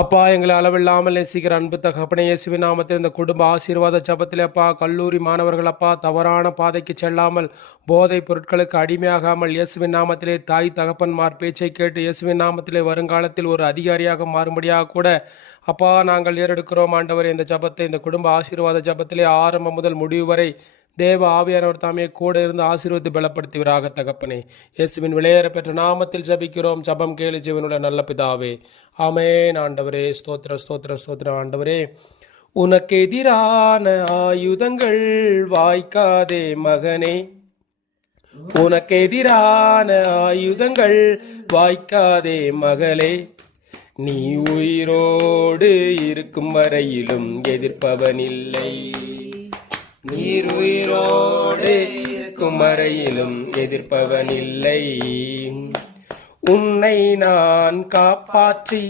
அப்பா, எங்களை அளவில்லாமல் நேசிக்கிற அன்பு தகப்பனே, இயேசுவின் நாமத்தில் இந்த குடும்ப ஆசீர்வாத ஜபத்திலே அப்பா, கல்லூரி மாணவர்கள் அப்பா தவறான பாதைக்கு செல்லாமல், போதைப் பொருட்களுக்கு அடிமையாகாமல், இயேசுவின் நாமத்திலே தாய் தகப்பன்மார் பேச்சை கேட்டு இயேசுவின் நாமத்திலே வருங்காலத்தில் ஒரு அதிகாரியாக மாறும்படியாக கூட அப்பா நாங்கள் ஏறெடுக்கிறோம். ஆண்டவரே, இந்த ஜபத்தை, இந்த குடும்ப ஆசீர்வாத ஜபத்திலே ஆரம்பம் முதல் முடிவு வரை தேவ ஆவியானவர் தாமே கூட இருந்து ஆசீர்வதித்து பலப்படுத்துவீராக தகப்பனே. இயேசுவின் விளையேற பெற்ற நாமத்தில் ஜபிக்கிறோம். ஜபம் கேளு ஜீவனுள்ள நல்ல பிதாவே, ஆமென். ஆண்டவரே, ஸ்தோத்திர ஸ்தோத்திர ஸ்தோத்திர. ஆண்டவரே, உனக்கு எதிரான ஆயுதங்கள் வாய்க்காதே மகனே, உனக்கு எதிரான ஆயுதங்கள் வாய்க்காதே மகளே, நீ உயிரோடு இருக்கும் வரையிலும் எதிர்ப்பவனில்லை, நீர் உயிரோடு இருக்கும் வரையிலும் எதிர்ப்பவனில்லை. உன்னை நான் காப்பாற்றி